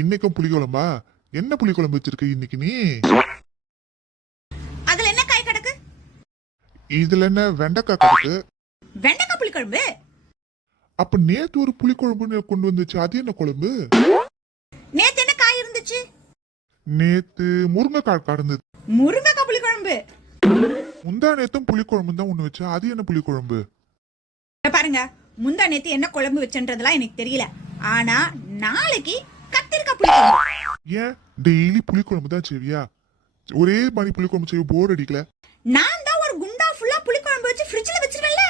இன்னைக்கும் புளிக்குழம்பா? என்ன புளிக்குழம்பு வச்சிருக்க இன்னைக்கு நீ? அதுல என்ன காய் கிடக்கு? இதுல என்ன வெண்டைக்காய் கிடக்கு? வெண்டைக்காய் புளிக்குழம்பு? அப்ப நேத்து ஒரு புளிக்குழம்புன்னு கொண்டு வந்துச்சு அது என்ன குழம்பு? நேத்து என்ன காய் இருந்துச்சு? நேத்து முருங்கைக்காய் கடந்தது. முருங்கைக்காய் புளிக்குழம்பு. முந்தா நேத்தும் புளிக்குழம்பு தான் ஒண்ணு வச்சு அது என்ன புளிக்குழம்பு? பாருங்க முந்தா நேத்து என்ன குழம்பு வச்சன்றதெல்லாம் எனக்கு தெரியல. ஆனா நாளைக்கு கத்திரிக்காய் புளிக்குழம்பு. ஏன்? டெய்லி புளிக்குழம்பு தான் செய்வியா? ஒரே மாதிரி புளிக்குழம்பு செய்ய போர் அடிக்கல. நான் தான் ஒரு குண்டா ஃபுல்லா புளிக்குழம்பு வச்சு ஃப்ரிட்ஜ்ல வச்சிருவேன்ல.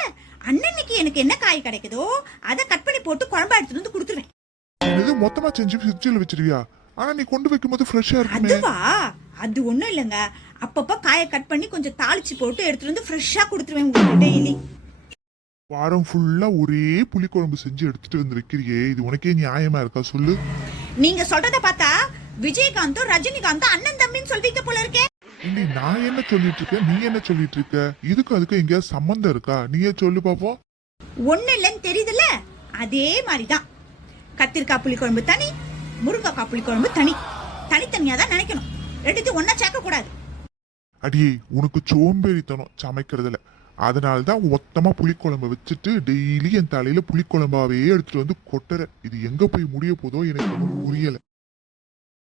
அன்னன்னைக்கு எனக்கு என்ன காய் கிடைக்குதோ அதை கட் பண்ணி போட்டு குழம்பா எடுத்துட்டு வந்து கொடுத்துருவேன். இது மொத்தமா செஞ்சு ஃப்ரிட்ஜில் வச்சிருவியா? ஆனா நீ கொண்டு வைக்கும் போது ஃப்ரெஷ்ஷா இருக்குமே. அதுவா? அது ஒண்ணும் இல்லைங்க. அப்பப்ப காயை கட் பண்ணி கொஞ்சம் தாளிச்சு போட்டு எடுத்துட்டு வந்து ஃப்ரெஷ்ஷா கொடுத்துருவேன் உங்களுக்கு டெய்லி வாரம் ஃபுல்லா ஒரே புளிக்குழம்பு செஞ்சு எடுத்துட்டு வந்து வைக்கிறியே இது உனக்கே நியாயமா இருக்கா? சொல்லு. நீங்க சொல்றத பார்த்தா விஜயகாந்தும் ரஜினிகாந்தும் அண்ணன் தம்பின்னு சொல்லிட்டு போல இருக்கே. இல்லை நான் என்ன சொல்லிட்டு இருக்கேன்? நீ என்ன சொல்லிட்டு இருக்க? இதுக்கு அதுக்கு எங்கேயாவது சம்மந்தம் இருக்கா? நீயே சொல்லு பாப்போம். ஒண்ணு இல்லைன்னு தெரியுதுல்ல? அதே மாதிரிதான். கத்திரிக்காய் புளிக்குழம்பு தனி முருங்கைக்காய் புளிக்குழம்பு தனி. தனித்தனியா தான் நினைக்கணும். ரெண்டுத்தையும் ஒண்ணா சேர்க்க கூடாது அடியே உனக்கு சோம்பேறித்தனம் சமைக்கிறதுல. அதனால தான் மொத்தமாக புளிக்குழம்பு வச்சுட்டு டெய்லி என் தலையில் புளிக்குழம்பாவே எடுத்துகிட்டு வந்து கொட்டுற இது எங்கே போய் முடிய போதோ எனக்கு புரியலை.